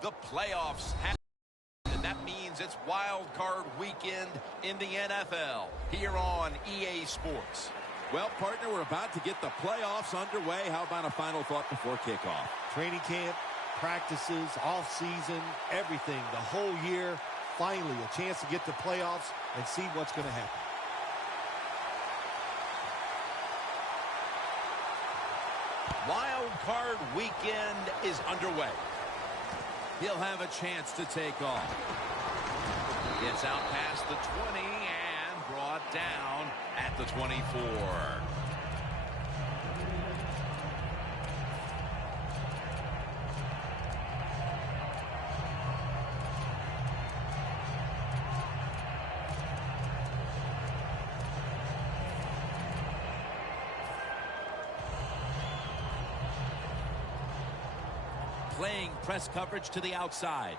The playoffs have, and that means it's wild card weekend in the NFL here on EA Sports. Well, partner, we're about to get the playoffs underway. How about a final thought before kickoff? Training camp, practices, off-season, everything, the whole year. Finally, a chance to get to playoffs and see what's going to happen. Wild card weekend is underway. He'll have a chance to take off. Gets out past the 20 and brought down at the 24. Playing press coverage to the outside.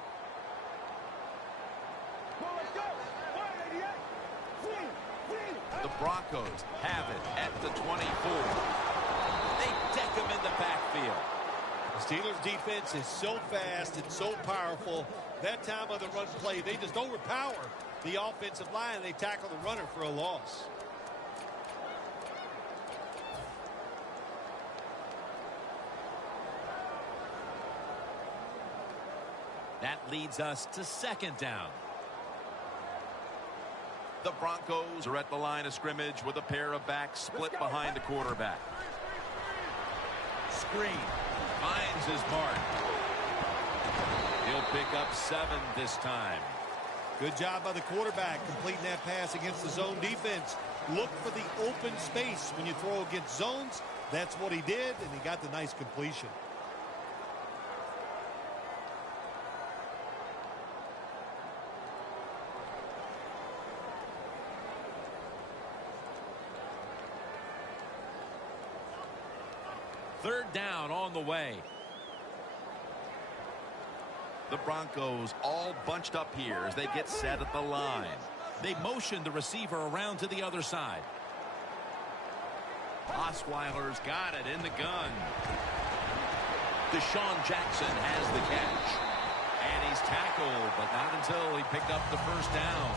The Broncos have it at the 24. They deck him in the backfield. The Steelers defense is so fast and so powerful. That time of the run play, they just overpower the offensive line. They tackle the runner for a loss. That leads us to second down. The Broncos are at the line of scrimmage with a pair of backs split behind the quarterback. Screen. Finds his mark. He'll pick up 7 this time. Good job by the quarterback completing that pass against the zone defense. Look for the open space when you throw against zones. That's what he did, and he got the nice completion. Third down on the way. The Broncos all bunched up here as they get set at the line. They motion the receiver around to the other side. Osweiler's got it in the gun. Deshaun Jackson has the catch. And he's tackled, but not until he picked up the first down.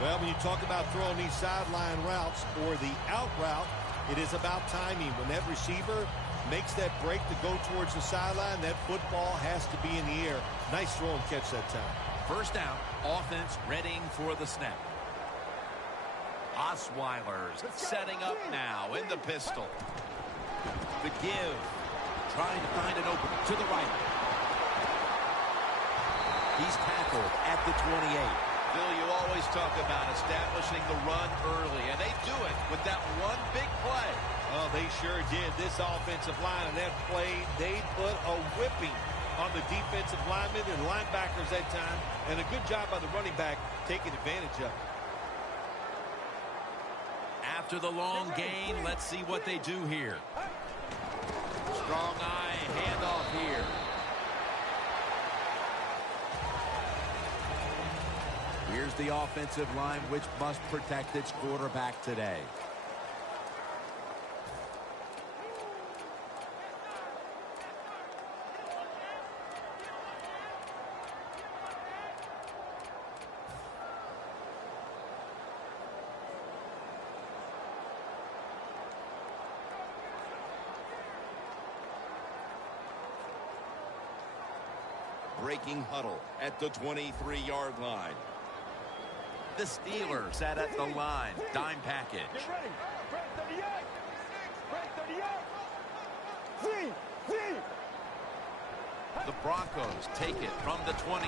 Well, when you talk about throwing these sideline routes or the out route, it is about timing. When that receiver makes that break to go towards the sideline, that football has to be in the air. Nice throw and catch that time. First down, offense readying for the snap. Osweiler's setting up now in the pistol. The give. Trying to find an opening to the right. He's tackled at the 28. Bill, you always talk about establishing the run early, and they do it with that one big play. Oh, they sure did. This offensive line and that play, they put a whipping on the defensive linemen and linebackers that time, and a good job by the running back taking advantage of it. After the long gain, let's see what they do here. Strong eye handoff here. Here's the offensive line, which must protect its quarterback today. Breaking huddle at the 23-yard line. The Steelers set at the line. Dime package. Get ready. Break 38. Break 38. The Broncos take it from the 23.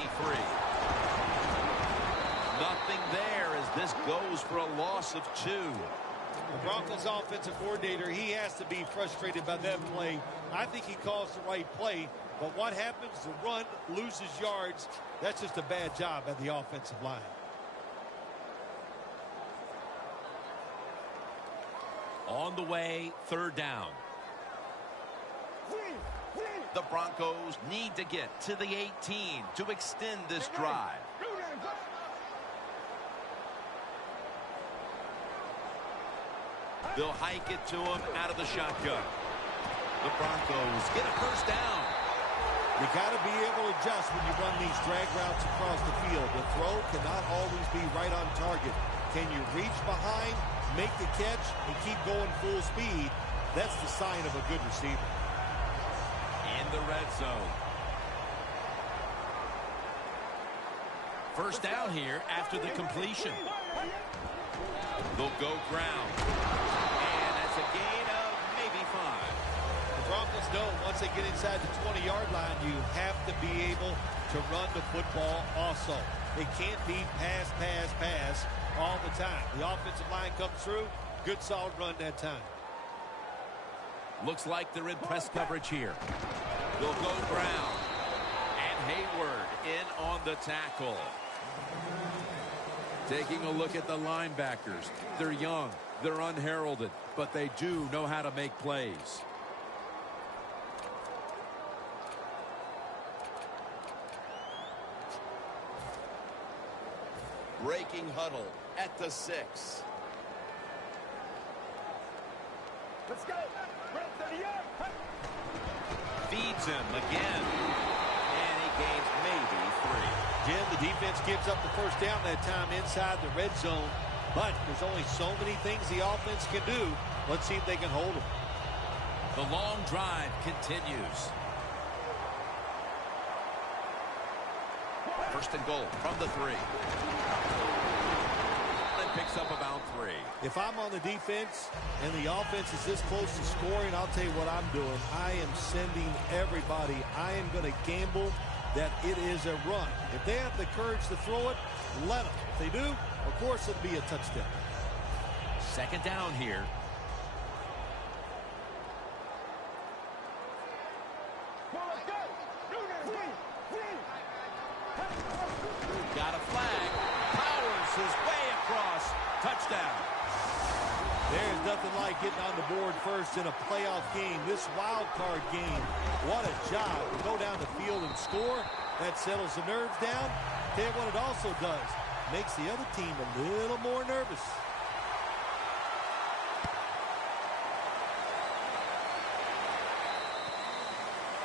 Nothing there as this goes for a loss of 2. The Broncos offensive coordinator, he has to be frustrated by that play. I think he calls the right play, but what happens? The run loses yards. That's just a bad job at the offensive line. On the way, third down. The Broncos need to get to the 18 to extend this drive. They'll hike it to him out of the shotgun. The Broncos get a first down. You got to be able to adjust when you run these drag routes across the field. The throw cannot always be right on target. Can you reach behind, make the catch, and keep going full speed? That's the sign of a good receiver. In the red zone. First down here after the completion. They'll go ground. And that's a gain of maybe 5. The Broncos know once they get inside the 20-yard line, you have to be able to run the football also. It can't be pass, pass, pass all the time. The offensive line comes through. Good, solid run that time. Looks like they're in press coverage here. They'll go ground. And Hayward in on the tackle. Taking a look at the linebackers. They're young, they're unheralded, but they do know how to make plays. Breaking huddle at the 6. Let's go. Red 30-yard. Feeds him again. And he gains maybe 3. Jim, the defense gives up the first down that time inside the red zone, but there's only so many things the offense can do. Let's see if they can hold them. The long drive continues. First and goal from the 3. And picks up about 3. If I'm on the defense and the offense is this close to scoring, I'll tell you what I'm doing. I am sending everybody. I am going to gamble that it is a run. If they have the courage to throw it, let them. If they do, of course it'll be a touchdown. Second down here. Got a flag. Powers his way across. Touchdown. There's nothing like getting on the board first in a playoff game. This wild card game, what a job to go down the field and score. That settles the nerves down. Tell you what it also does. Makes the other team a little more nervous.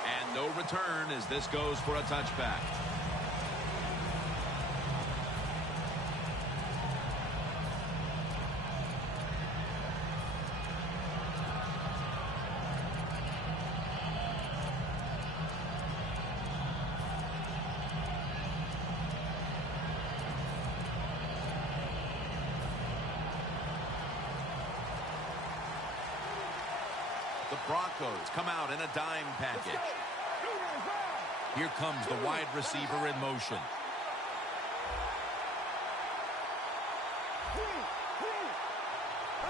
And no return as this goes for a touchback. The Broncos come out in a dime package. Here comes the wide receiver in motion.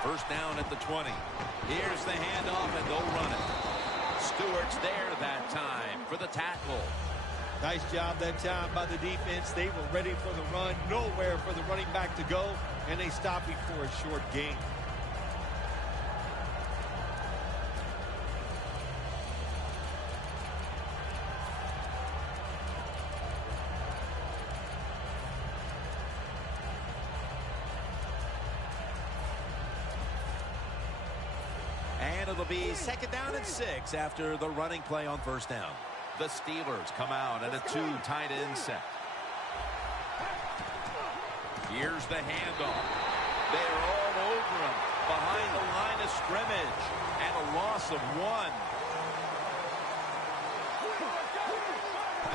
First down at the 20. Here's the handoff, and they'll run it. Stewart's there that time for the tackle. Nice job that time by the defense. They were ready for the run. Nowhere for the running back to go, and they stopped him for a short gain. And it'll be second down and 6 after the running play on first down. The Steelers come out in a 2 tight end set. Here's the handoff. They're all over him behind the line of scrimmage. And a loss of 1.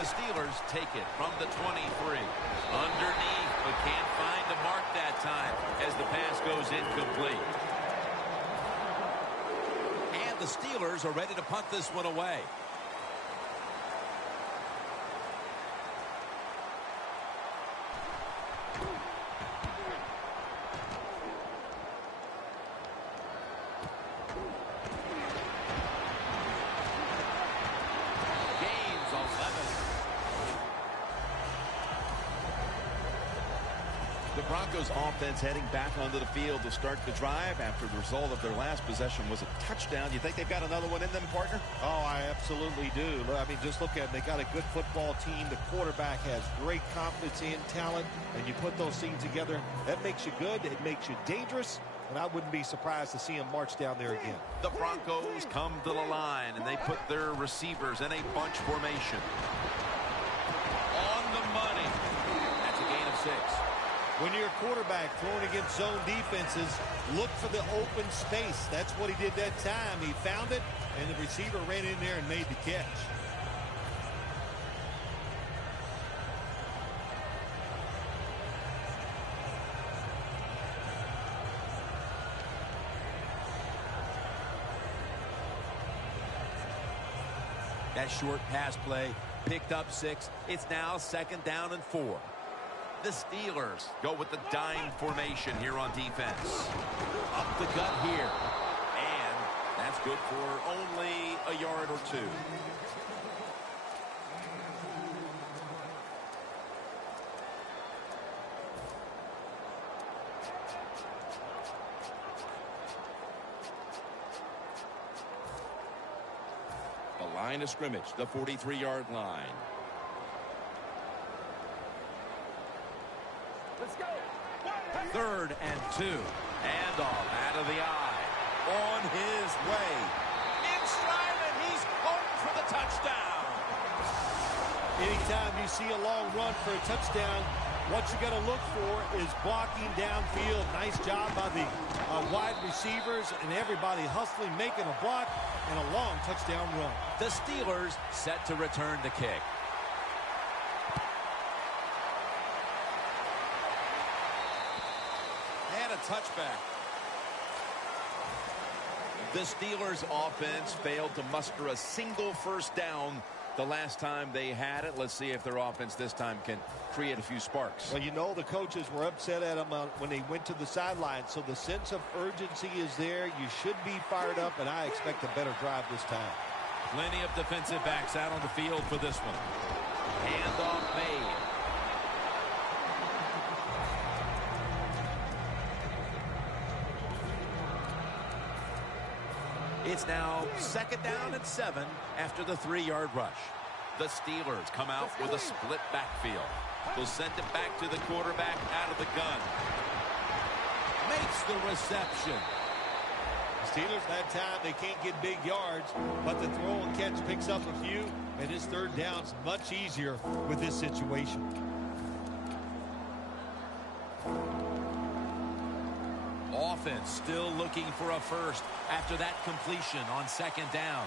The Steelers take it from the 23. Underneath, but can't find the mark that time as the pass goes incomplete. And the Steelers are ready to punt this one away. The Broncos offense heading back onto the field to start the drive after the result of their last possession was a touchdown. You think they've got another one in them, partner? Oh, I absolutely do. I mean, just look at them. They got a good football team. The quarterback has great confidence and talent, and you put those things together, that makes you good. It makes you dangerous, and I wouldn't be surprised to see him march down there again. The Broncos come to the line, and they put their receivers in a bunch formation. On the money. That's a gain of 6. When you're a quarterback throwing against zone defenses, look for the open space. That's what he did that time. He found it, and the receiver ran in there and made the catch. That short pass play picked up 6. It's now 2nd down and 4. The Steelers go with the dime formation here on defense. Up the gut here. And that's good for only a yard or 2. The line of scrimmage, the 43-yard line. Let's go. 3rd and 2. Handoff out of the eye. On his way. In stride, and he's home for the touchdown. Anytime you see a long run for a touchdown, what you got to look for is blocking downfield. Nice job by the wide receivers and everybody hustling, making a block, and a long touchdown run. The Steelers set to return the kick. And a touchback. The Steelers offense failed to muster a single first down the last time they had it. Let's see if their offense this time can create a few sparks. Well, you know the coaches were upset at them when they went to the sideline, so the sense of urgency is there. You should be fired up, and I expect a better drive this time. Plenty of defensive backs out on the field for this one. Handoff made. It's now 2nd down and 7 after the 3-yard rush. The Steelers come out with a split backfield. They'll send it back to the quarterback out of the gun. Makes the reception. The Steelers, that time, they can't get big yards, but the throw and catch picks up a few, and his 3rd down's much easier with this situation. Offense still looking for a first after that completion on 2nd down.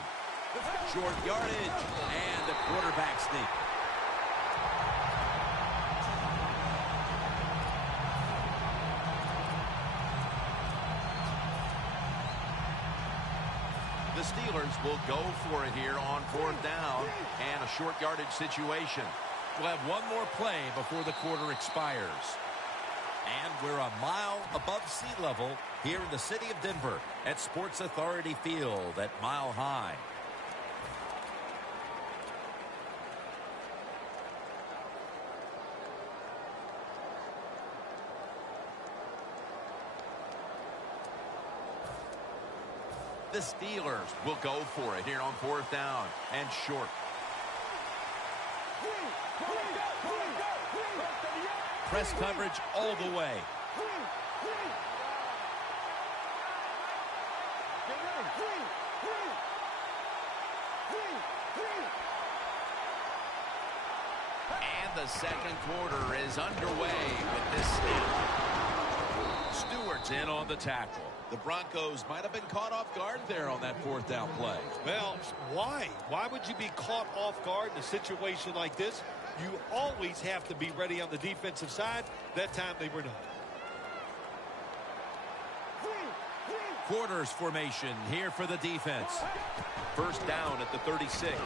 Short yardage and the quarterback sneak. The Steelers will go for it here on 4th down and a short yardage situation. We'll have one more play before the quarter expires. And we're a mile above sea level here in the city of Denver at Sports Authority Field at Mile High. The Steelers will go for it here on 4th down and short. Press coverage all the way. And the 2nd quarter is underway with this snap. Stewart's in on the tackle. The Broncos might have been caught off guard there on that 4th down play. Well, why? Why would you be caught off guard in a situation like this? You always have to be ready on the defensive side. That time they were not. Quarters formation here for the defense. 1st down at the 36. And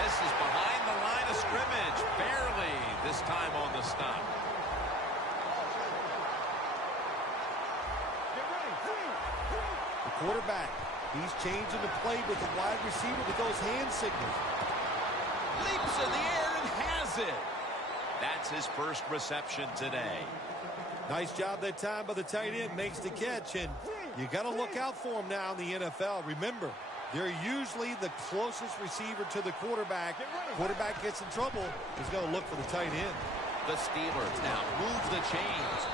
this is behind the line of scrimmage. Barely this time on the stop. The quarterback, he's changing the play with the wide receiver with those hand signals. Leaps in the air and has it. That's his first reception today. Nice job that time by the tight end, makes the catch, and you got to look out for him now in the NFL. Remember, they're usually the closest receiver to the quarterback. Quarterback gets in trouble, he's going to look for the tight end. The Steelers now move the chains.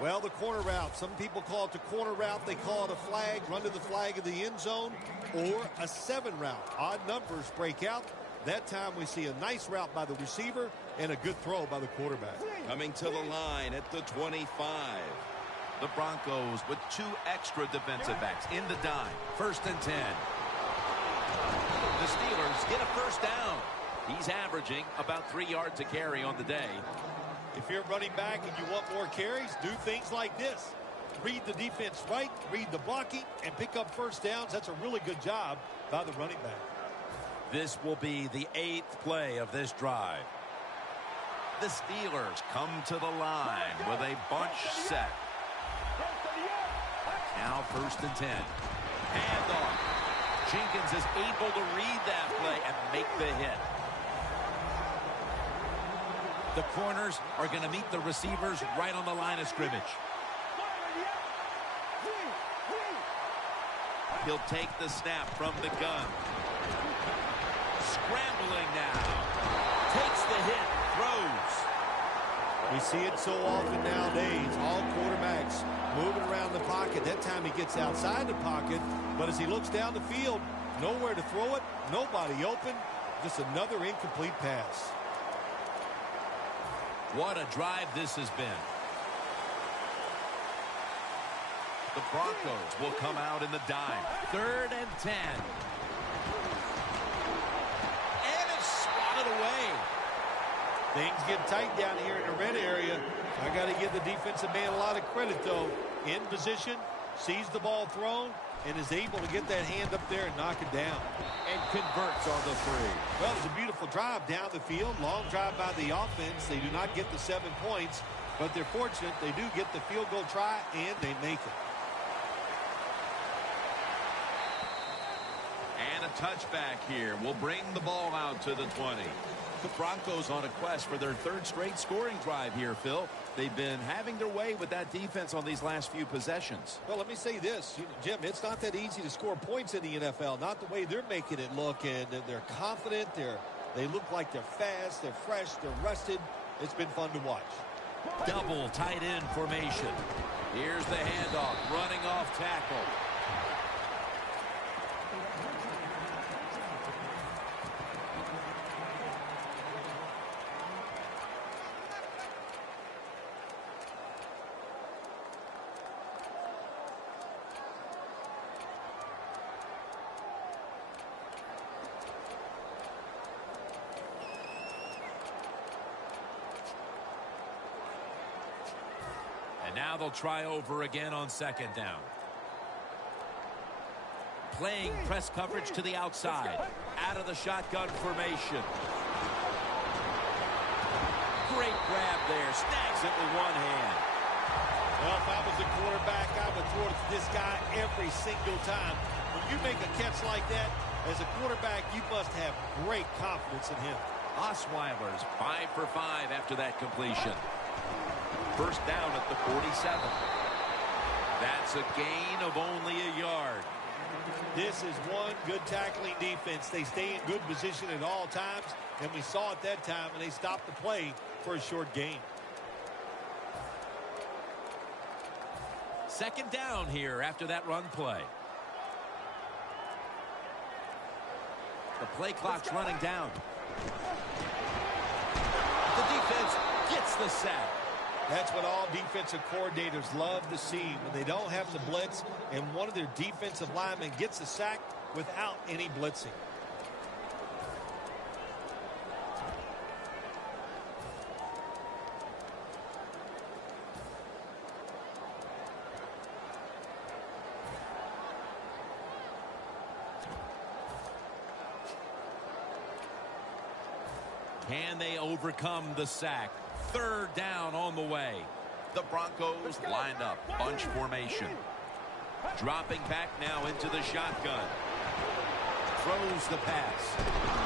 Well, the corner route. Some people call it the corner route. They call it a flag, run to the flag of the end zone, or a 7 route. Odd numbers break out. That time we see a nice route by the receiver and a good throw by the quarterback. Coming to the line at the 25. The Broncos with 2 extra defensive backs in the dime. 1st and 10. The Steelers get a first down. He's averaging about 3 yards a carry on the day. If you're running back and you want more carries, do things like this. Read the defense right, read the blocking, and pick up first downs. That's a really good job by the running back. This will be the 8th play of this drive. The Steelers come to the line with a bunch set. Now 1st and 10. Handoff. Jenkins is able to read that play and make the hit. The corners are going to meet the receivers right on the line of scrimmage. He'll take the snap from the gun. Scrambling now. Takes the hit. Throws. We see it so often nowadays. All quarterbacks moving around the pocket. That time he gets outside the pocket. But as he looks down the field, nowhere to throw it. Nobody open. Just another incomplete pass. What a drive this has been. The Broncos will come out in the dime. 3rd and 10. And it's swatted away. Things get tight down here in the red area. I got to give the defensive man a lot of credit, though. In position, sees the ball thrown, and is able to get that hand up there and knock it down. And converts on the 3. Well, it was a beautiful drive down the field. Long drive by the offense. They do not get the 7 points, but they're fortunate. They do get the field goal try, and they make it. And a touchback here will bring the ball out to the 20. The Broncos on a quest for their 3rd straight scoring drive here, Phil. They've been having their way with that defense on these last few possessions. Well, let me say this, Jim, it's not that easy to score points in the NFL, not the way they're making it look, and they're confident, they look like they're fast, they're fresh, they're rested. It's been fun to watch. Double tight end formation. Here's the handoff, running off tackle. And now they'll try over again on 2nd down. Playing press coverage to the outside. Out of the shotgun formation. Great grab there. Snags it with one hand. Well, if I was a quarterback, I would throw it to this guy every single time. When you make a catch like that, as a quarterback, you must have great confidence in him. Osweiler's 5 for 5 after that completion. 1st down at the 47. That's a gain of only a yard. This is one good tackling defense. They stay in good position at all times, and we saw it that time, and they stopped the play for a short gain. 2nd down here after that run play. The play clock's running down. The defense gets the sack. That's what all defensive coordinators love to see, when they don't have the blitz and one of their defensive linemen gets a sack without any blitzing. Can they overcome the sack? 3rd down on the way. The Broncos lined up, bunch formation. Dropping back now into the shotgun. Throws the pass.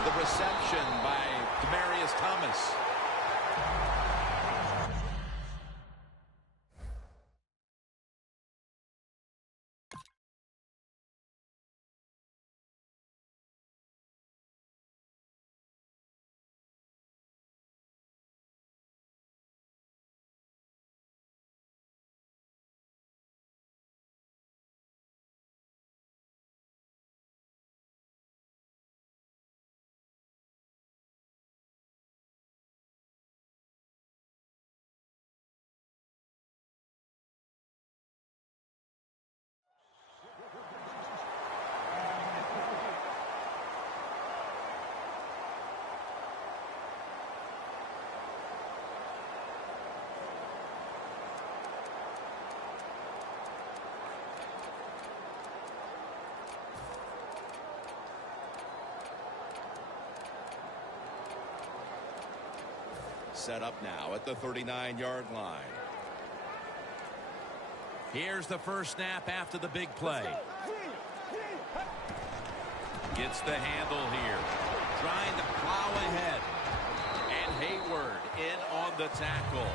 The reception by Demaryius Thomas. set up now at the 39-yard line. Here's the first snap after the big play. Gets the handle here. Trying to plow ahead. And Hayward in on the tackle.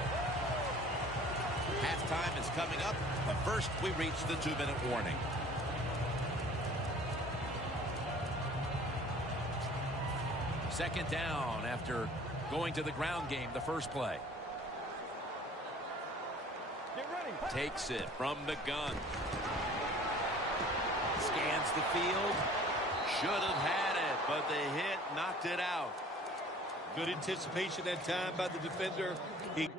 Halftime is coming up, but first we reach the 2-minute warning. Second down after going to the ground game the first play. Takes it from the gun. Scans the field. Should have had it, but the hit knocked it out. Good anticipation that time by the defender. He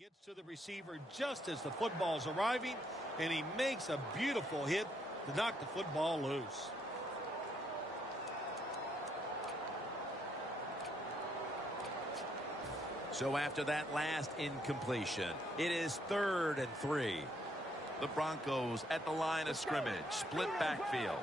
gets to the receiver just as the football's arriving, and he makes a beautiful hit to knock the football loose. So after that last incompletion, it is 3rd and 3. The Broncos at the line of scrimmage. Split backfield.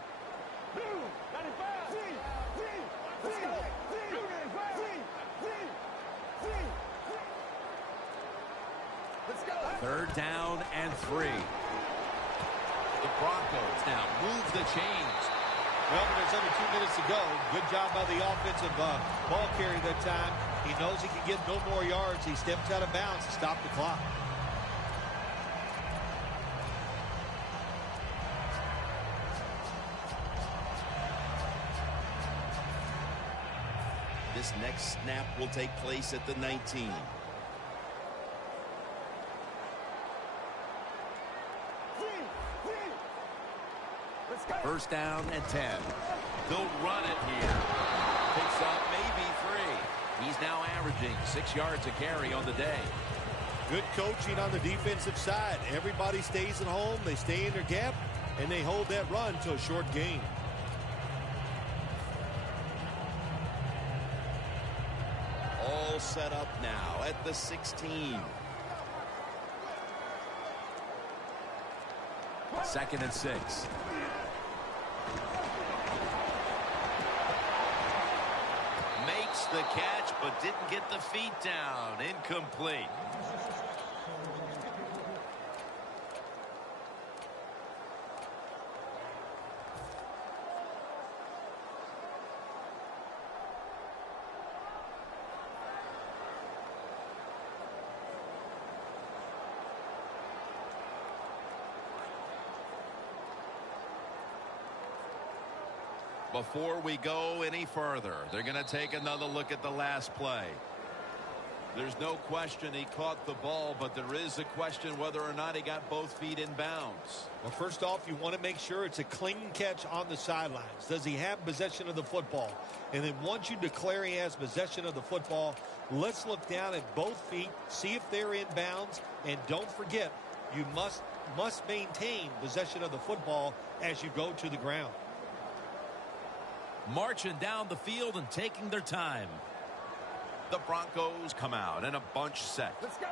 Third down and 3. The Broncos now move the chains. Well, there's under 2 minutes to go. Good job by the offensive ball carrier that time. He knows he can get no more yards. He steps out of bounds to stop the clock. This next snap will take place at the 19. First down and 10. They'll run it here. Picks up maybe 3. He's now averaging 6 yards a carry on the day. Good coaching on the defensive side. Everybody stays at home. They stay in their gap, and they hold that run to a short gain. All set up now at the 16. 2nd and 6. Makes the catch, but didn't get the feet down. Incomplete. Before we go any further, they're going to take another look at the last play. There's no question he caught the ball, but there is a question whether or not he got both feet in bounds. Well, first off, you want to make sure it's a clean catch on the sidelines. Does he have possession of the football? And then once you declare he has possession of the football, let's look down at both feet, see if they're in bounds, and don't forget, you must maintain possession of the football as you go to the ground. Marching down the field and taking their time. The Broncos come out in a bunch set. Let's go.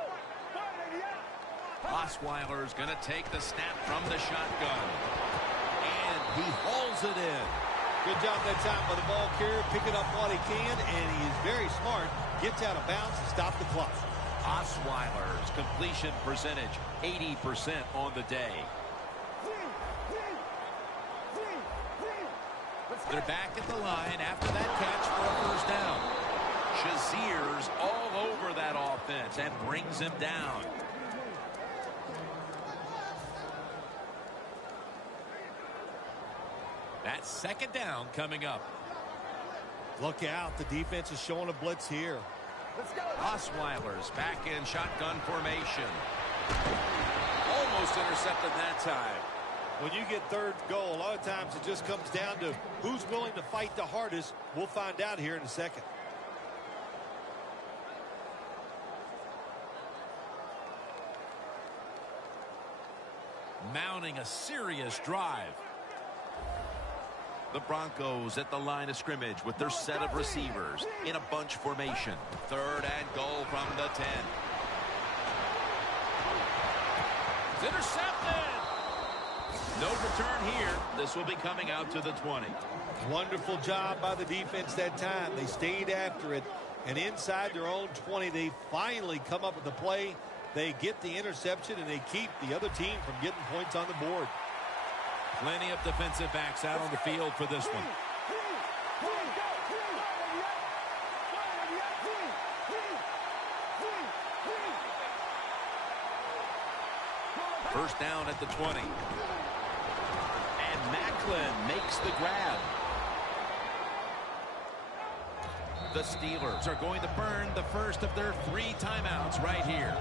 Osweiler's going to take the snap from the shotgun. And he hauls it in. Good job that time by the ball carrier, picking up what he can, and he is very smart. Gets out of bounds to stop the clock. Osweiler's completion percentage, 80% on the day. They're back at the line after that catch for a first down. Shazier's all over that offense and brings him down. That's 2nd down coming up. Look out. The defense is showing a blitz here. Let's go. Osweiler's back in shotgun formation. Almost intercepted that time. When you get third goal, a lot of times it just comes down to who's willing to fight the hardest. We'll find out here in a second. Mounting a serious drive. The Broncos at the line of scrimmage with their set of receivers in a bunch formation. 3rd and goal from the 10. It's intercepted. No return here. This will be coming out to the 20. Wonderful job by the defense that time. They stayed after it. And inside their own 20, they finally come up with the play. They get the interception, and they keep the other team from getting points on the board. Plenty of defensive backs out on the field for this one. First down at the 20. And Macklin makes the grab. The Steelers are going to burn the first of their 3 timeouts right here.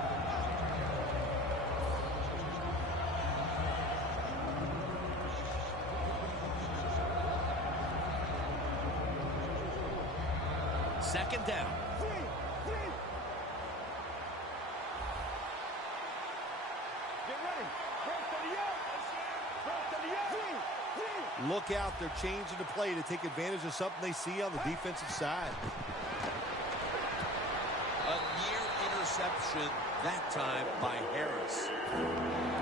Second down. Look out, they're changing the play to take advantage of something they see on the defensive side. A near interception, that time by Harris.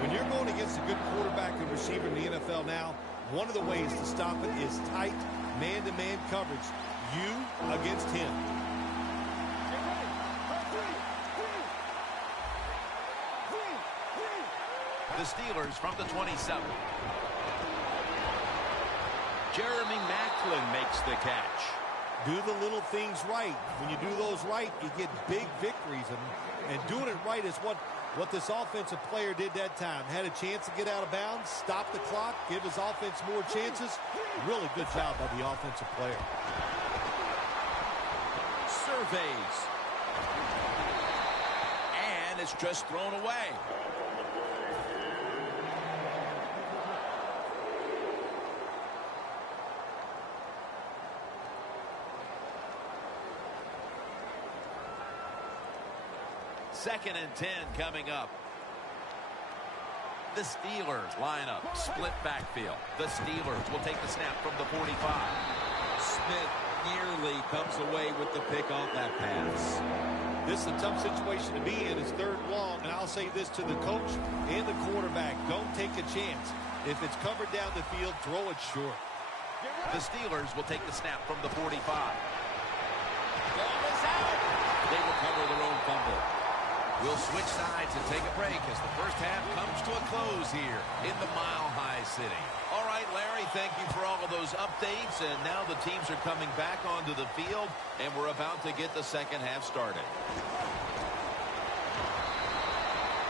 When you're going against a good quarterback and receiver in the NFL now, one of the ways to stop it is tight man-to-man coverage. You against him. The Steelers from the 27. Jeremy Macklin makes the catch. Do the little things right. When you do those right, you get big victories. And doing it right is what this offensive player did that time. Had a chance to get out of bounds, stop the clock, give his offense more chances. Really good job by the offensive player. Surveys. And it's just thrown away. Second and 10 coming up. The Steelers line up, split backfield. The Steelers will take the snap from the 45. Smith nearly comes away with the pick on that pass. This is a tough situation to be in. It's 3rd and long, and I'll say this to the coach and the quarterback. Don't take a chance. If it's covered down the field, throw it short. The Steelers will take the snap from the 45. Ball is out. They recover their own fumble. We'll switch sides and take a break as the first half comes to a close here in the Mile High City. All right, Larry, thank you for all of those updates. And now the teams are coming back onto the field, and we're about to get the second half started.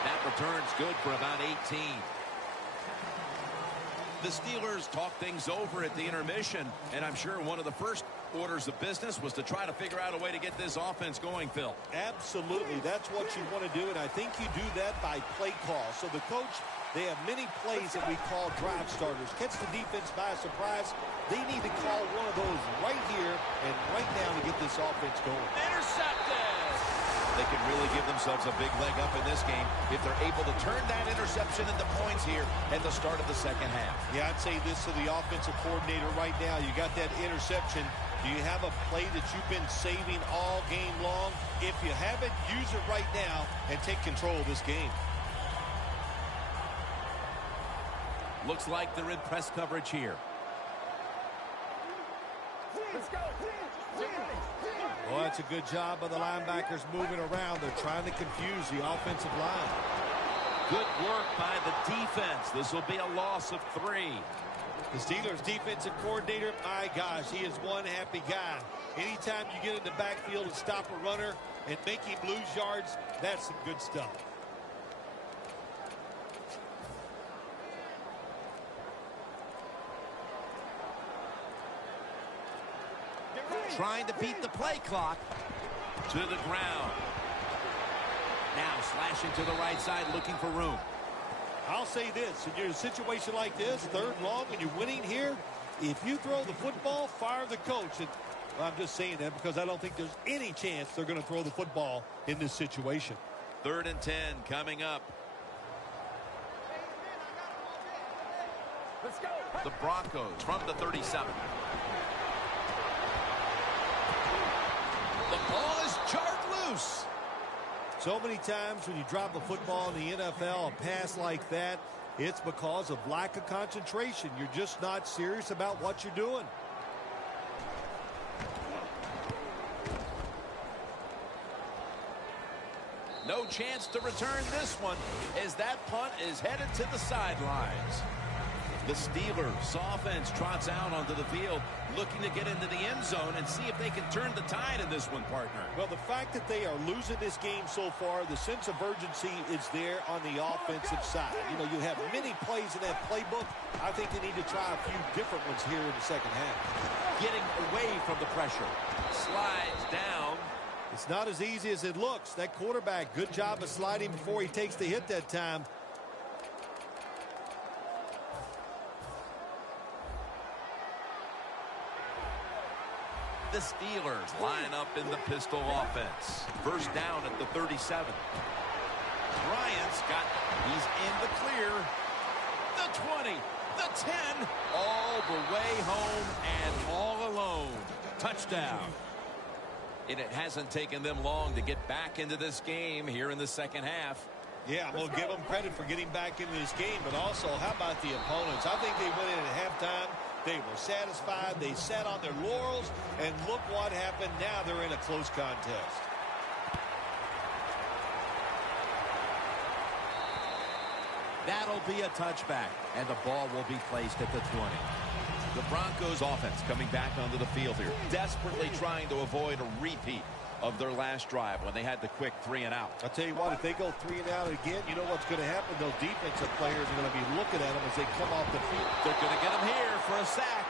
That return's good for about 18. The Steelers talk things over at the intermission, and I'm sure one of the first orders of business was to try to figure out a way to get this offense going, Phil. Absolutely. That's what you want to do, and I think you do that by play call. So the coach, they have many plays that we call drive starters. Catch the defense by surprise. They need to call one of those right here and right now to get this offense going. Intercepted! They can really give themselves a big leg up in this game if they're able to turn that interception into points here at the start of the second half. Yeah, I'd say this to the offensive coordinator right now. You got that interception. Do you have a play that you've been saving all game long? If you haven't, use it right now and take control of this game. Looks like they're in press coverage here. Let's go. Well, that's a good job by the linebackers moving around. They're trying to confuse the offensive line. Good work by the defense. This will be a loss of 3. The Steelers defensive coordinator, my gosh, he is one happy guy. Anytime you get in the backfield and stop a runner and make him lose yards, that's some good stuff. Trying to beat the play clock to the ground. Now slashing to the right side, looking for room. I'll say this, in your situation like this, 3rd and long, and you're winning here, if you throw the football, fire the coach. And I'm just saying that because I don't think there's any chance they're going to throw the football in this situation. 3rd and 10 coming up. Let's go. The Broncos from the 37. The ball is jarred loose. So many times when you drop a football in the NFL, a pass like that, it's because of lack of concentration. You're just not serious about what you're doing. No chance to return this one as that punt is headed to the sidelines. The Steelers offense trots out onto the field, looking to get into the end zone and see if they can turn the tide in this one, partner. Well, the fact that they are losing this game so far, the sense of urgency is there on the offensive side. You know, you have many plays in that playbook. I think they need to try a few different ones here in the second half. Getting away from the pressure. Slides down. It's not as easy as it looks. That quarterback, good job of sliding before he takes the hit that time. The Steelers line up in the pistol offense. First down at the 37. Bryant's got, he's in the clear. The 20, the 10, all the way home and all alone. Touchdown. And it hasn't taken them long to get back into this game here in the second half. Yeah, I'm going to give them credit for getting back into this game, but also, how about the opponents? I think they went in at halftime. They were satisfied. They sat on their laurels, and look what happened. Now they're in a close contest. That'll be a touchback, and the ball will be placed at the 20. The Broncos offense coming back onto the field here, desperately trying to avoid a repeat of their last drive when they had the quick 3 and out. I'll tell you what, if they go 3 and out again, you know what's going to happen? Those defensive players are going to be looking at them as they come off the field. They're going to get him here for a sack.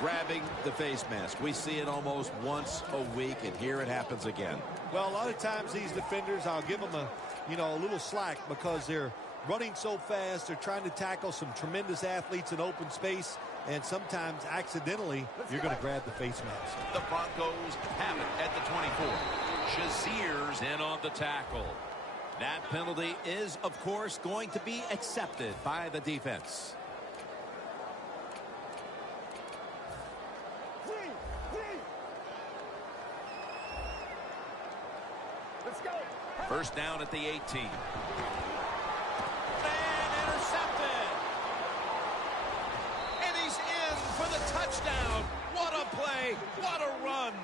Grabbing the face mask. We see it almost once a week, and here it happens again. Well, a lot of times these defenders, I'll give them a little slack because they're running so fast. They're trying to tackle some tremendous athletes in open space, and sometimes accidentally you're going to grab the face mask. The Broncos have it at the 24. Shazier's in on the tackle. That penalty is, of course, going to be accepted by the defense. Let's go. First down at the 18. And intercepted. And he's in for the touchdown. What a play. What a run.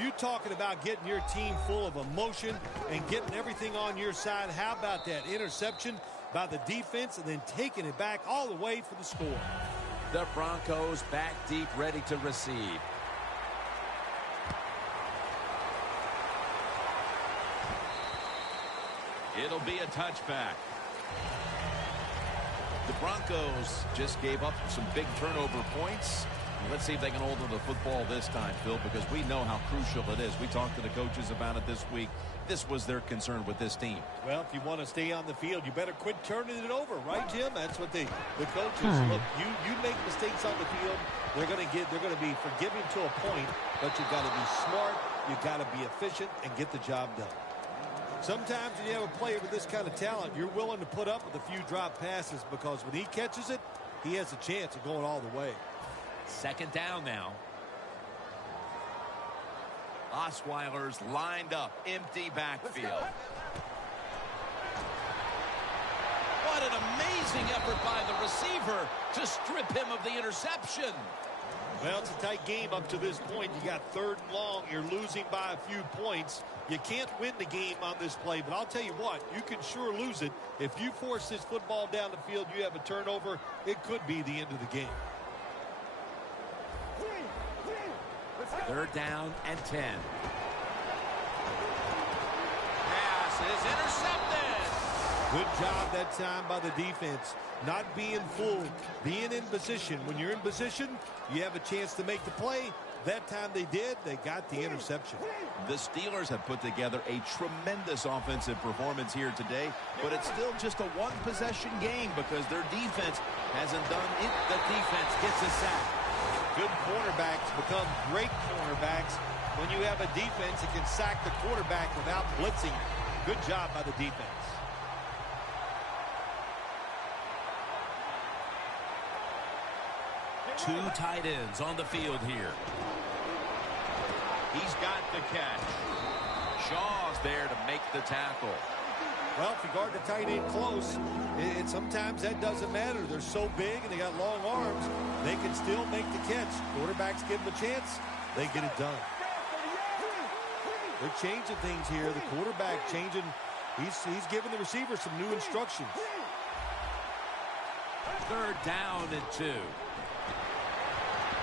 You talking about getting your team full of emotion and getting everything on your side. How about that interception by the defense and then taking it back all the way for the score? The Broncos back deep, ready to receive. It'll be a touchback. The Broncos just gave up some big turnover points. Let's see if they can hold on to the football this time, Phil, because we know how crucial it is. We talked to the coaches about it this week. This was their concern with this team. Well, if you want to stay on the field, you better quit turning it over, right, Jim? That's what the coaches look. You make mistakes on the field, they're going to be forgiving to a point, but you've got to be smart, you've got to be efficient, and get the job done. Sometimes when you have a player with this kind of talent, you're willing to put up with a few drop passes because when he catches it, he has a chance of going all the way. Second down now. Osweiler's lined up, empty backfield. What an amazing effort by the receiver to strip him of the interception. Well, it's a tight game up to this point. You got 3rd and long. You're losing by a few points. You can't win the game on this play, but I'll tell you what, you can sure lose it. If you force this football down the field, you have a turnover, it could be the end of the game. 3rd down and 10. Pass is intercepted. Good job that time by the defense. Not being fooled, being in position. When you're in position, you have a chance to make the play. That time they did, they got the interception. The Steelers have put together a tremendous offensive performance here today, but it's still just a one-possession game because their defense hasn't done it. The defense gets a sack. Good cornerbacks become great cornerbacks when you have a defense that can sack the quarterback without blitzing. Good job by the defense. Two tight ends on the field here. He's got the catch. Shaw's there to make the tackle. Well, if you guard the tight end close, sometimes that doesn't matter. They're so big and they got long arms, they can still make the catch. Quarterbacks give them a chance, they get it done. They're changing things here. The quarterback changing. He's giving the receiver some new instructions. Third down and 2.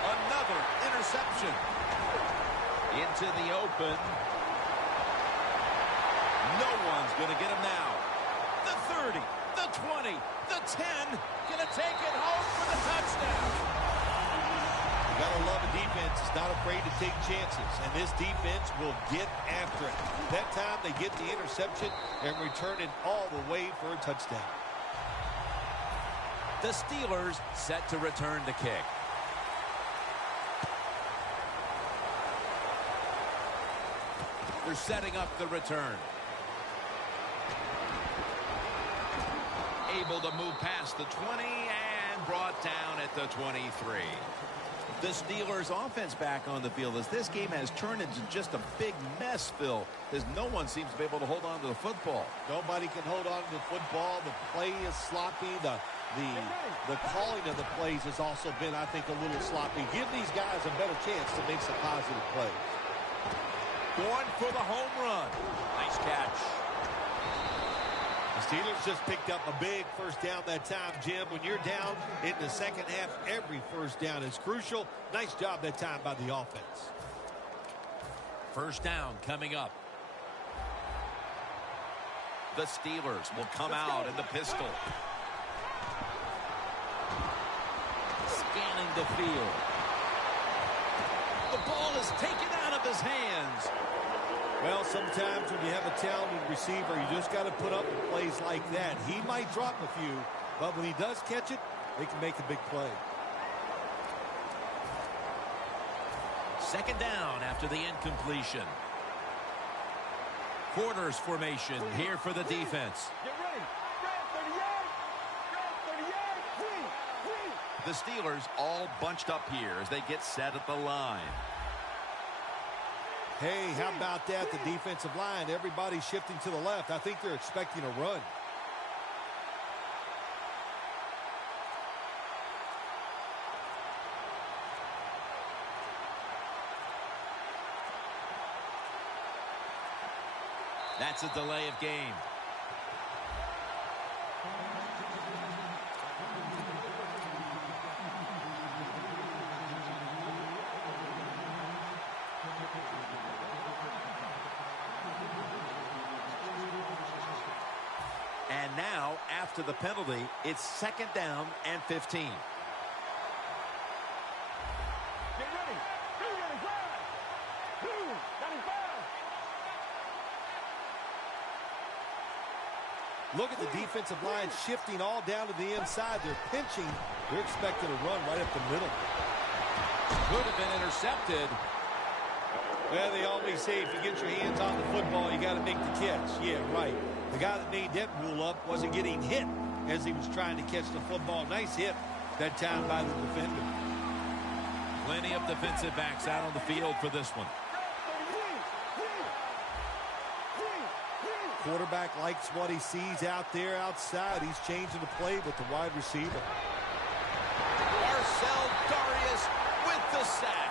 Another interception. Into the open. No one's going to get him now. The 30, the 20, the 10. Going to take it home for the touchdown. You got to love a defense that's not afraid to take chances. And this defense will get after it. That time they get the interception and return it all the way for a touchdown. The Steelers set to return the kick. They're setting up the return. Able to move past the 20 and brought down at the 23. The Steelers offense back on the field as this game has turned into just a big mess, Phil, as no one seems to be able to hold on to the football. Nobody can hold on to the football. The play is sloppy. The calling of the plays has also been, I think, a little sloppy. Give these guys a better chance to make some positive plays. Going for the home run. Nice catch. The Steelers just picked up a big first down that time, Jim. When you're down in the second half, every first down is crucial. Nice job that time by the offense. First down coming up. The Steelers will come out in the pistol. Scanning the field. The ball is taken out of his hands. Well, sometimes when you have a talented receiver, you just got to put up with plays like that. He might drop a few, but when he does catch it, they can make a big play. Second down after the incompletion. Quarters formation here for the defense. Get ready. The Steelers all bunched up here as they get set at the line. Hey, how about that? The defensive line, everybody shifting to the left. I think they're expecting a run. That's a delay of game. And now, after the penalty, it's second down and 15. Get ready. 295. Look at the defensive line shifting all down to the inside. They're pinching. They're expecting a run right up the middle. Could have been intercepted. Well, they always say if you get your hands on the football, you got to make the catch. Yeah, right. The guy that made that rule up wasn't getting hit as he was trying to catch the football. Nice hit that time by the defender. Plenty of defensive backs out on the field for this one. Quarterback likes what he sees out there outside. He's changing the play with the wide receiver. Marcel Darius with the sack.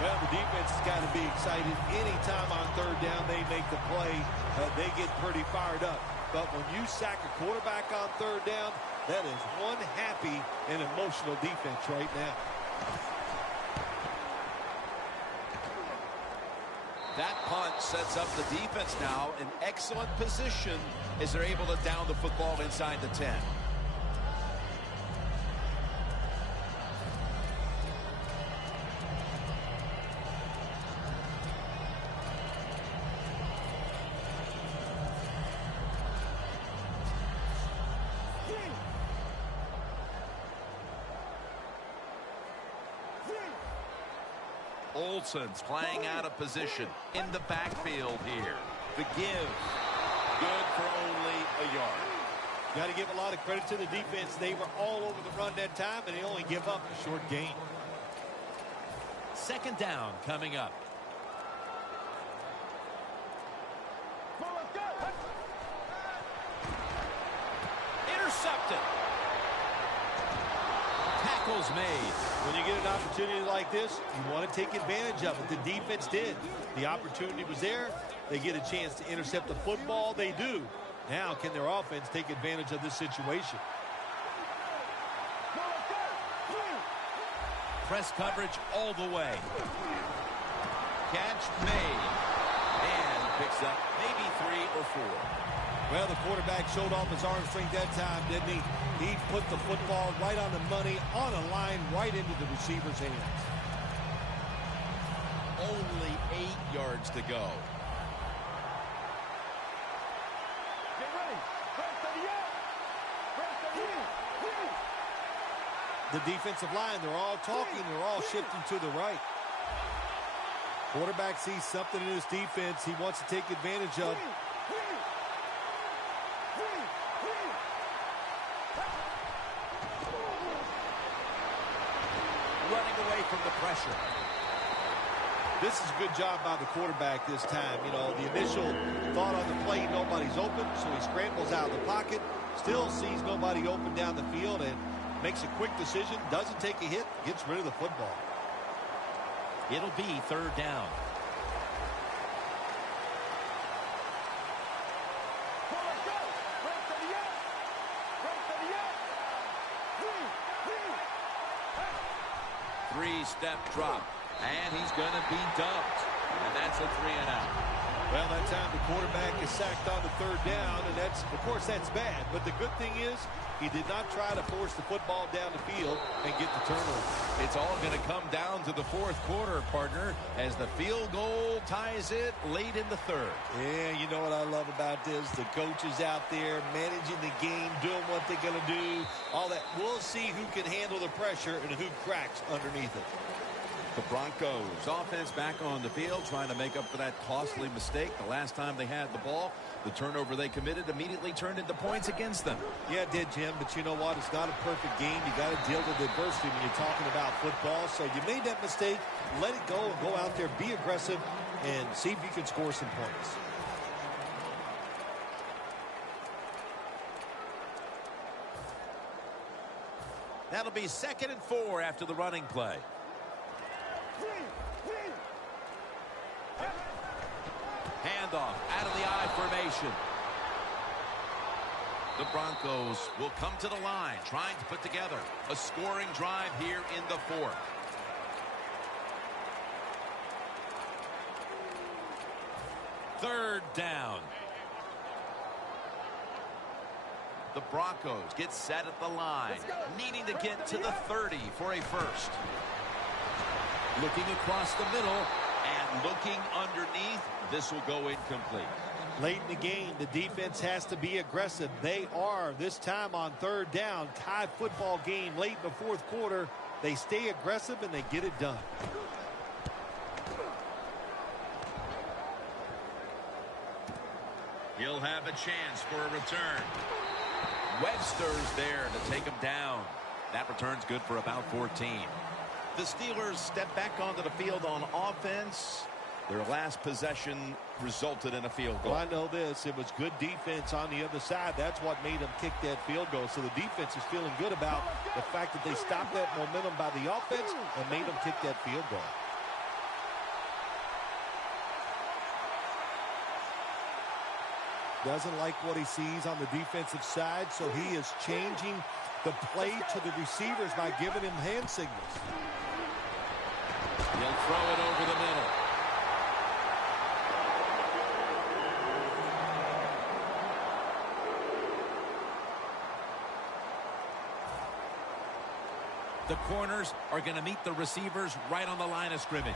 Well, the defense has got to be excited. Anytime on third down they make the play, they get pretty fired up. But when you sack a quarterback on third down, that is one happy and emotional defense right now. That punt sets up the defense now in excellent position as they're able to down the football inside the 10. Olsen's playing out of position in the backfield here. The give. Good for only a yard. Got to give a lot of credit to the defense. They were all over the run that time, and they only give up a short gain. Second down coming up. Intercepted. Tackles made. When you get an opportunity like this, you want to take advantage of it. The defense did. The opportunity was there. They get a chance to intercept the football. They do. Now, can their offense take advantage of this situation? Press coverage all the way. Catch made. And picks up maybe 3 or 4. Well, the quarterback showed off his arm strength that time, didn't he? He put the football right on the money, on a line, right into the receiver's hands. Only 8 yards to go. The defensive line, they're all talking, they're all shifting to the right. Quarterback sees something in his defense he wants to take advantage of. Running away from the pressure. This is a good job by the quarterback this time. You know, the initial thought on the play, nobody's open, so he scrambles out of the pocket, still sees nobody open down the field, and makes a quick decision, doesn't take a hit, gets rid of the football. It'll be third down. Three-step drop, and he's going to be dumped. And that's a 3-and-out. Well, that time the quarterback is sacked on the third down, and that's, of course, that's bad. But the good thing is he did not try to force the football down the field and get the turnover. It's all going to come down to the fourth quarter, partner, as the field goal ties it late in the third. Yeah, you know what I love about this? The coaches out there managing the game, doing what they're going to do, all that. We'll see who can handle the pressure and who cracks underneath it. The Broncos offense back on the field trying to make up for that costly mistake the last time they had the ball. The turnover they committed immediately turned into points against them. Yeah, it did, Jim, but you know what? It's not a perfect game. You got to deal with adversity when you're talking about football. So you made that mistake, let it go and go out there, be aggressive, and see if you can score some points. That'll be 2nd and 4 after the running play. Handoff out of the I formation. The Broncos will come to the line, trying to put together a scoring drive here in the fourth. Third down. The Broncos get set at the line, needing to get to the 30 for a first. Looking across the middle and looking underneath. This will go incomplete. Late in the game, the defense has to be aggressive. They are, this time on third down. Tie football game late in the fourth quarter. They stay aggressive and they get it done. He'll have a chance for a return. Webster's there to take him down. That return's good for about 14. The Steelers step back onto the field on offense. Their last possession resulted in a field goal. Well, I know this. It was good defense on the other side. That's what made them kick that field goal. So the defense is feeling good about the fact that they stopped that momentum by the offense and made them kick that field goal. Doesn't like what he sees on the defensive side, so he is changing the play to the receivers by giving him hand signals. He'll throw it over the middle. The corners are going to meet the receivers right on the line of scrimmage.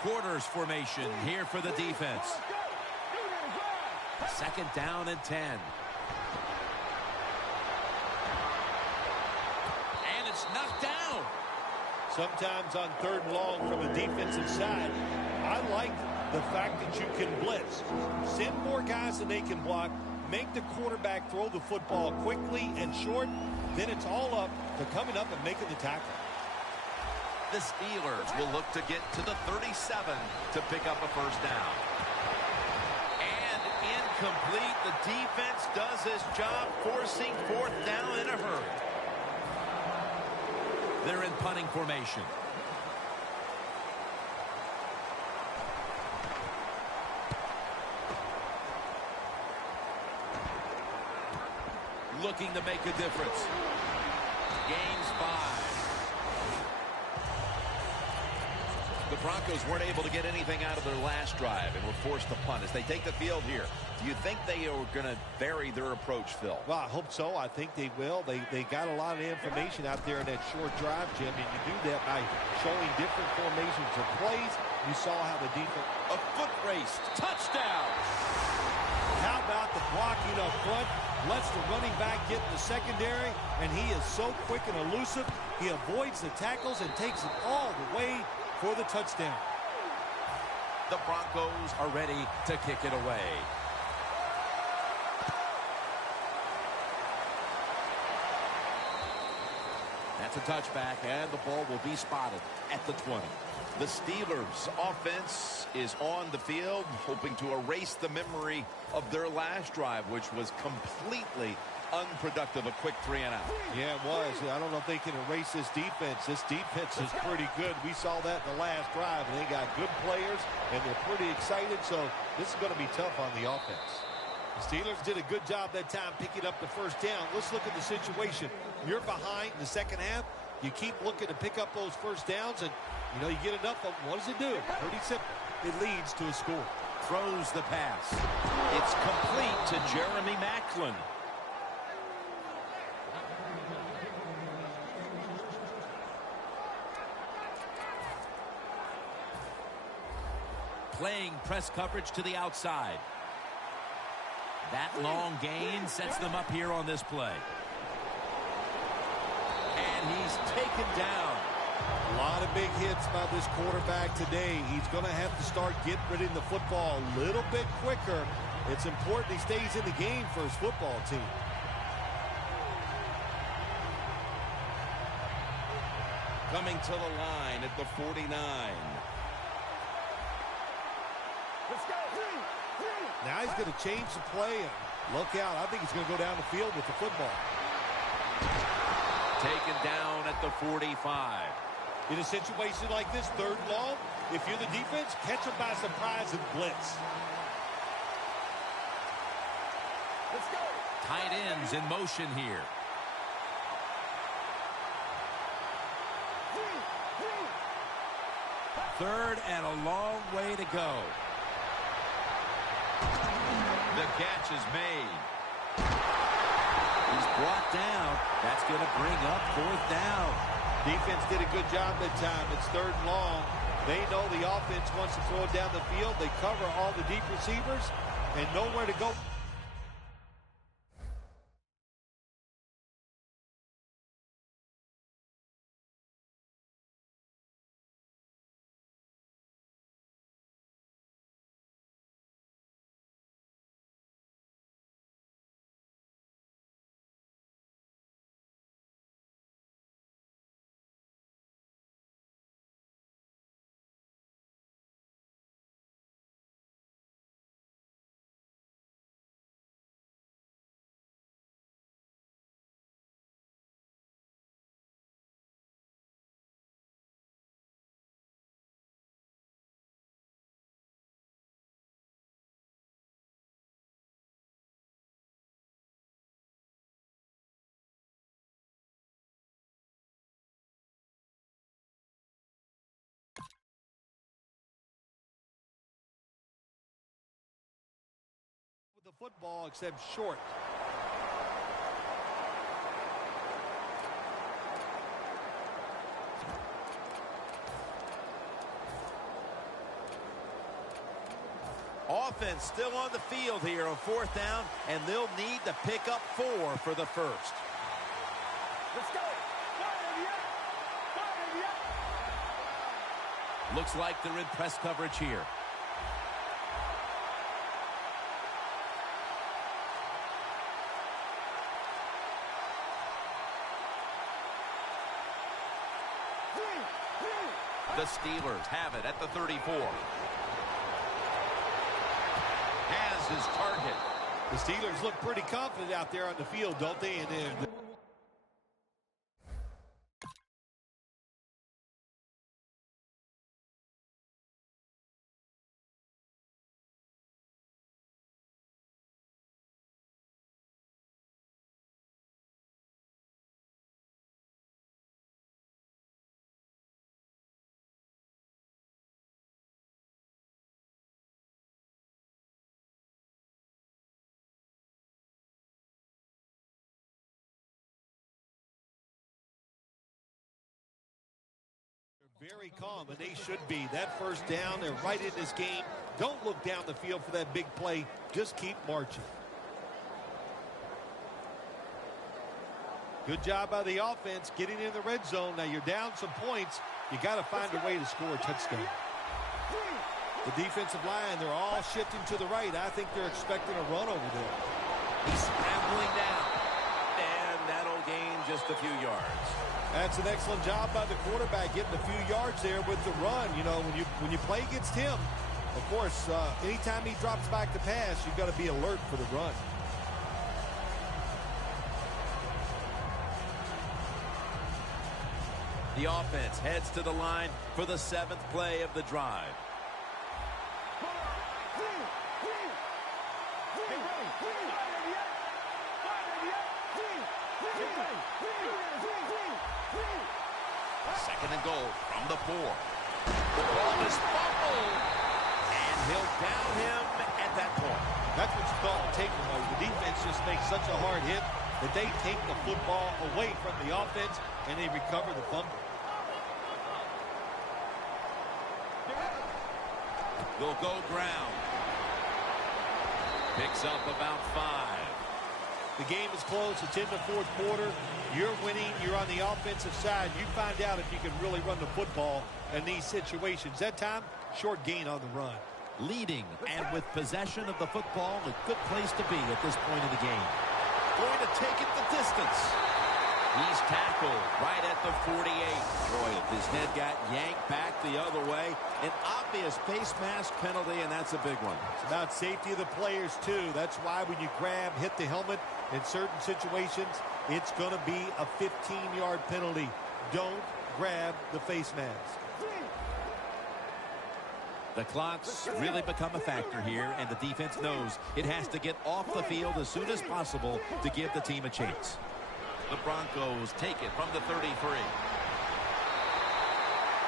Quarters formation here for the defense. 2nd down and 10. And it's knocked down. Sometimes on third and long from the defensive side, I like the fact that you can blitz. Send more guys than they can block. make the quarterback throw the football quickly and short, then it's all up to coming up and making the tackle. The Steelers will look to get to the 37 to pick up a first down. And incomplete. The defense does his job, forcing fourth down in a hurry. They're in punting formation. Looking to make a difference. Gains 5. The Broncos weren't able to get anything out of their last drive and were forced to punt as they take the field here. Do you think they are going to vary their approach, Phil? Well, I hope so. I think they will. They got a lot of information out there in that short drive, Jim, and you do that by showing different formations of plays. You saw how the defense... A foot race. Touchdown! How about the blocking up front? Lets the running back get in the secondary, and he is so quick and elusive. He avoids the tackles and takes it all the way for the touchdown. The Broncos are ready to kick it away. That's a touchback, and the ball will be spotted at the 20. The Steelers' offense is on the field, hoping to erase the memory of their last drive, which was completely unproductive. A quick 3 and out. Yeah, it was. I don't know if they can erase this defense. This defense is pretty good. We saw that in the last drive, and they got good players, and they're pretty excited, so this is going to be tough on the offense. The Steelers did a good job that time picking up the first down. Let's look at the situation. You're behind in the second half. You keep looking to pick up those first downs, and you know you get enough of them. What does it do? Pretty simple. It leads to a score. Throws the pass. It's complete to Jeremy Maclin. Playing press coverage to the outside. That long gain sets them up here on this play. And he's taken down. A lot of big hits by this quarterback today. He's going to have to start getting rid of the football a little bit quicker. It's important he stays in the game for his football team. Coming to the line at the 49. Let's go. Now he's going to change the play, and look out. I think he's going to go down the field with the football. Taken down at the 45. In a situation like this, 3rd and long, if you're the defense, catch them by surprise and blitz. Let's go. Tight ends in motion here. Third and a long way to go. The catch is made. He's brought down. That's going to bring up 4th down. Defense did a good job that time. It's 3rd and long. They know the offense wants to throw it down the field. They cover all the deep receivers and know where to go. The football except short. Offense still on the field here on 4th down, and they'll need to pick up 4 for the first. Let's go. Looks like they're in press coverage here. The Steelers have it at the 34. Has his target. The Steelers look pretty confident out there on the field, don't they? And then very calm, and they should be. That first down, they're right in this game. Don't look down the field for that big play. Just keep marching. Good job by the offense getting in the red zone. Now you're down some points. You got to find a way to score a touchdown. The defensive line, they're all shifting to the right. I think they're expecting a run over there. He's scrambling down. And that'll gain just a few yards. That's an excellent job by the quarterback, getting a few yards there with the run. You know, when you play against him, of course, anytime he drops back to pass, you've got to be alert for the run. The offense heads to the line for the 7th play of the drive. Second and goal from the 4. The ball is fumbled, and he'll down him at that point. That's what you call a takeaway. The defense just makes such a hard hit that they take the football away from the offense, and they recover the fumble. They'll go ground. Picks up about 5. The game is close. It's in the fourth quarter. You're winning. You're on the offensive side. You find out if you can really run the football in these situations. That time, short gain on the run. Leading and with possession of the football, a good place to be at this point in the game. Going to take it the distance. He's tackled right at the 48. Boy, if his head got yanked back the other way, an obvious face mask penalty, and that's a big one. It's about safety of the players, too. That's why when you grab, hit the helmet in certain situations, it's going to be a 15-yard penalty. Don't grab the face mask. The clock's really become a factor here, and the defense knows it has to get off the field as soon as possible to give the team a chance. The Broncos take it from the 33.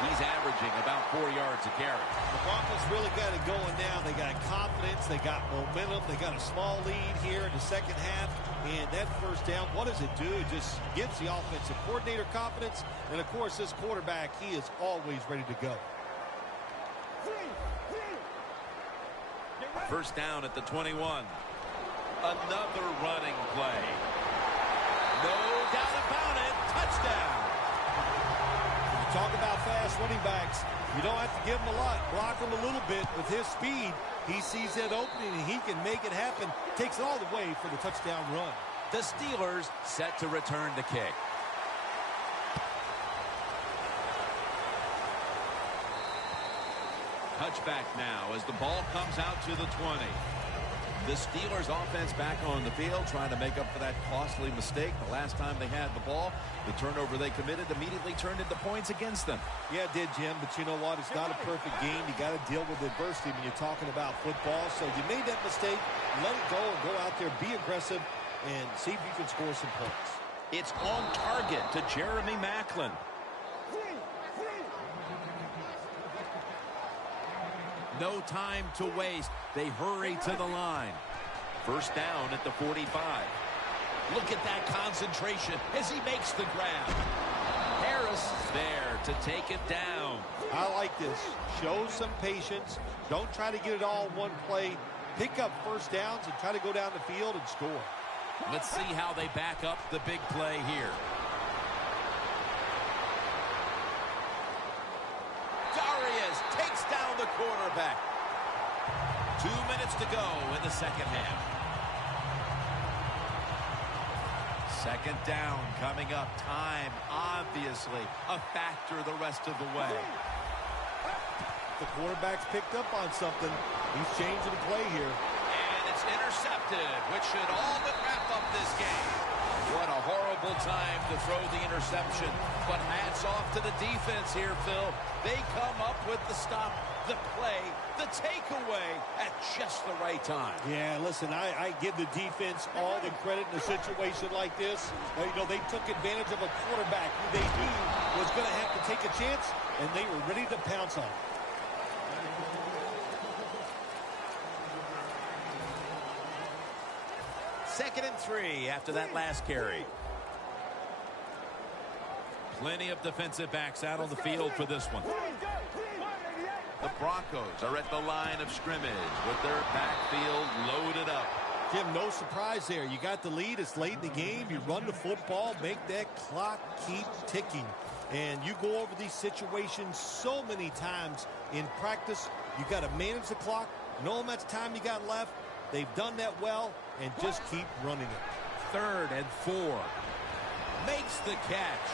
He's averaging about 4 yards a carry. The Broncos really got it going now. They got confidence. They got momentum. They got a small lead here in the second half. And that first down, what does it do? It just gives the offensive coordinator confidence. And, of course, this quarterback, he is always ready to go. First down at the 21. Another running play. No doubt about it. Touchdown. When you talk about fast running backs, you don't have to give him a lot. Block him a little bit. With his speed, he sees that opening and he can make it happen. Takes it all the way for the touchdown run. The Steelers set to return the kick. Touchback now as the ball comes out to the 20. The Steelers offense back on the field trying to make up for that costly mistake. The last time they had the ball, the turnover they committed immediately turned into points against them. Yeah, it did, Jim, but you know what? It's not a perfect game. You got to deal with adversity when you're talking about football. So you made that mistake, let it go and go out there, be aggressive, and see if you can score some points. It's on target to Jeremy Maclin. No time to waste. They hurry to the line. First down at the 45. Look at that concentration as he makes the grab. Harris there to take it down. I like this. Show some patience. Don't try to get it all in one play. Pick up first downs and try to go down the field and score. Let's see how they back up the big play here. Darius takes down the quarterback. 2 minutes to go in the second half. Second down coming up. Time, obviously, a factor the rest of the way. if the quarterback's picked up on something, he's changing the play here. And it's intercepted, which should all but wrap up this game. What a horrible time to throw the interception. But hats off to the defense here, Phil. They come up with the stop, the play, the takeaway at just the right time. Yeah, listen, I give the defense all the credit in a situation like this. They took advantage of a quarterback who they knew was going to have to take a chance, and they were ready to pounce on it. Second and 3 after that last carry. Plenty of defensive backs out on the field for this one. The Broncos are at the line of scrimmage with their backfield loaded up. Jim, no surprise there. You got the lead. It's late in the game. You run the football, make that clock keep ticking. And you go over these situations so many times in practice. You got to manage the clock, know how much time you got left. They've done that well, and just keep running it. 3rd and 4. Makes the catch.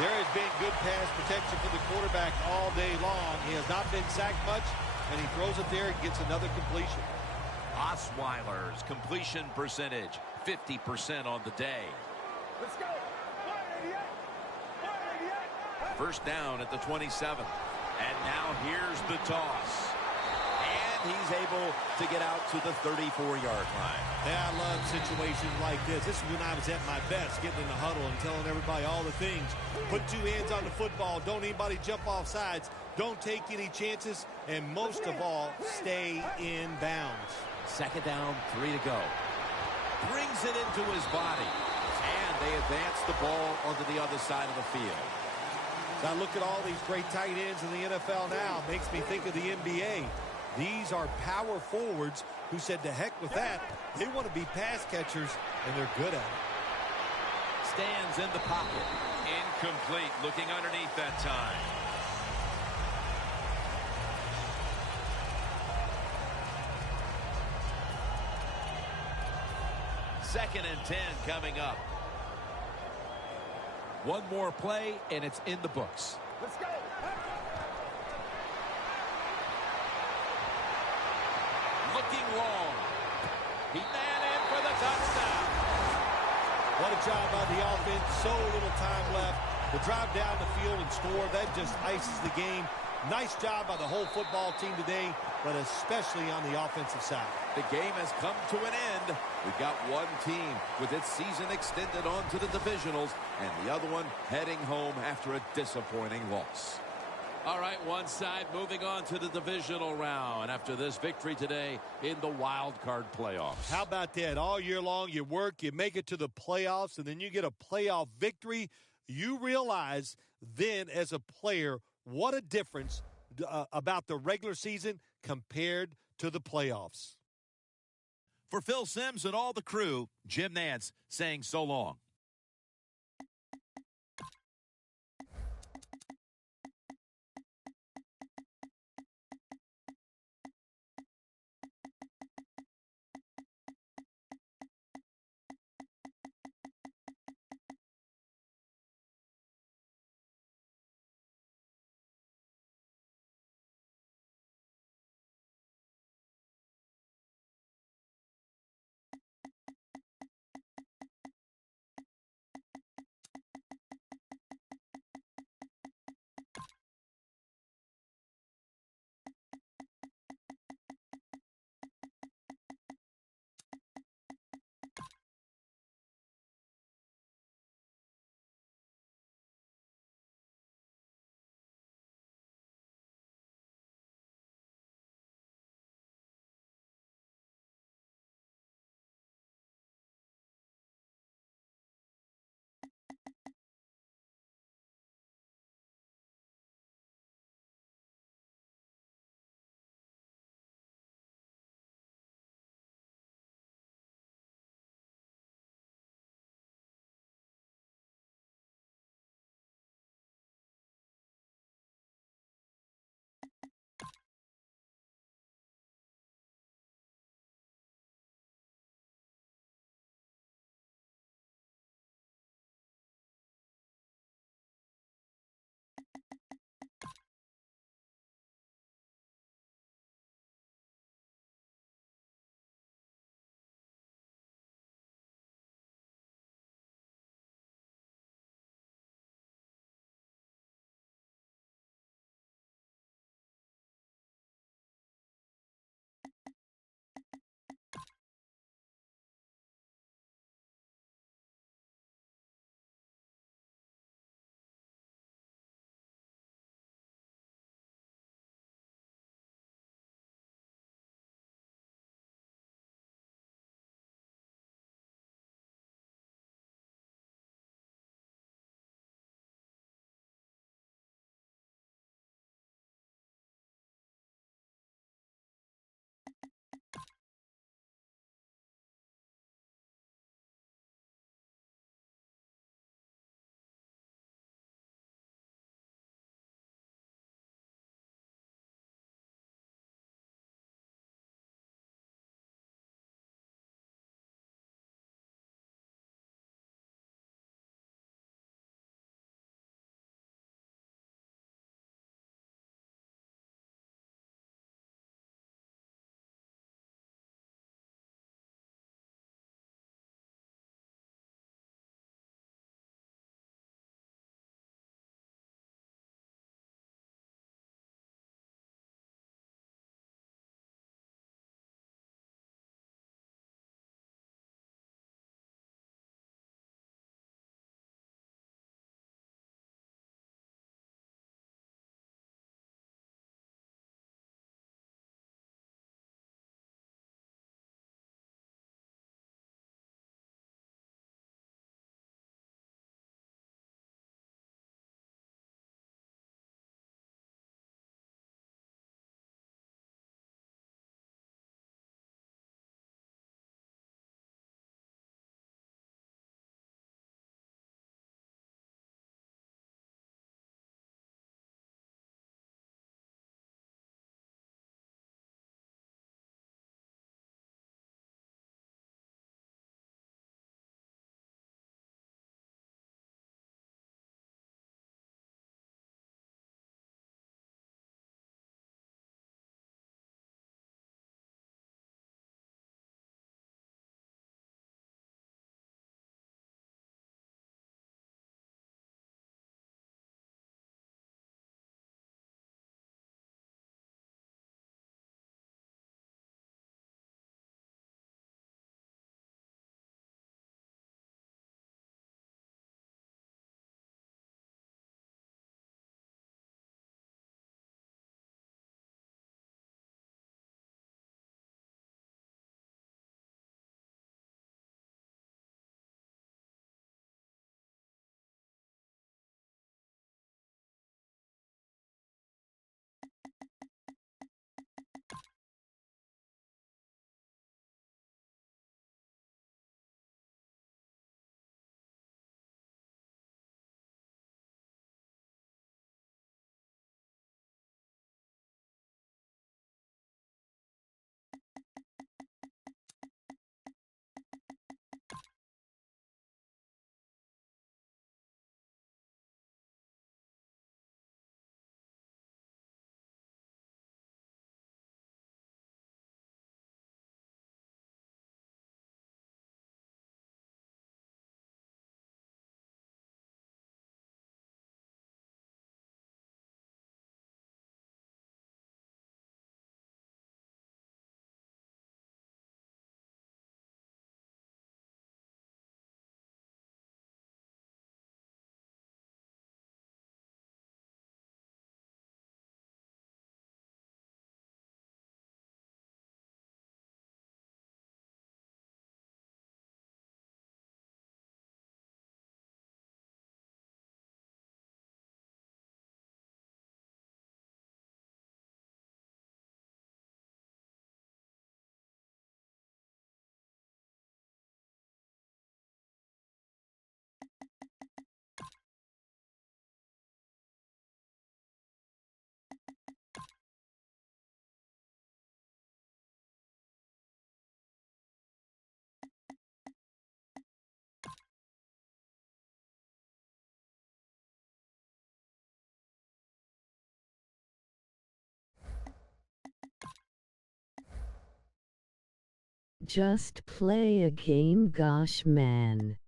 There has been good pass protection for the quarterback all day long. He has not been sacked much, and he throws it there and gets another completion. Osweiler's completion percentage, 50% on the day. Let's go. 188. 188. First down at the 27. And now here's the toss. And he's able to get out to the 34-yard line. Yeah, I love situations like this. This is when I was at my best, getting in the huddle and telling everybody all the things. Put 2 hands on the football. Don't anybody jump off sides. Don't take any chances. And most of all, stay in bounds. 2nd down, 3 to go. Brings it into his body. And they advance the ball onto the other side of the field. Now look at all these great tight ends in the NFL now. Makes me think of the NBA. These are power forwards who said to heck with that. They want to be pass catchers, and they're good at it. Stands in the pocket. Incomplete, looking underneath that time. Second and 10 coming up. One more play, and it's in the books. Let's go. Looking long. He ran in for the touchdown. What a job by the offense. So little time left to drive down the field and score. That just ices the game. Nice job by the whole football team today, but especially on the offensive side. The game has come to an end. We've got one team with its season extended on to the divisionals, and the other one heading home after a disappointing loss. All right, one side moving on to the divisional round after this victory today in the wild card playoffs. How about that? All year long, you work, you make it to the playoffs, and then you get a playoff victory. You realize then as a player what a difference about the regular season compared to the playoffs. For Phil Simms and all the crew, Jim Nantz saying so long. Just play a game, gosh man.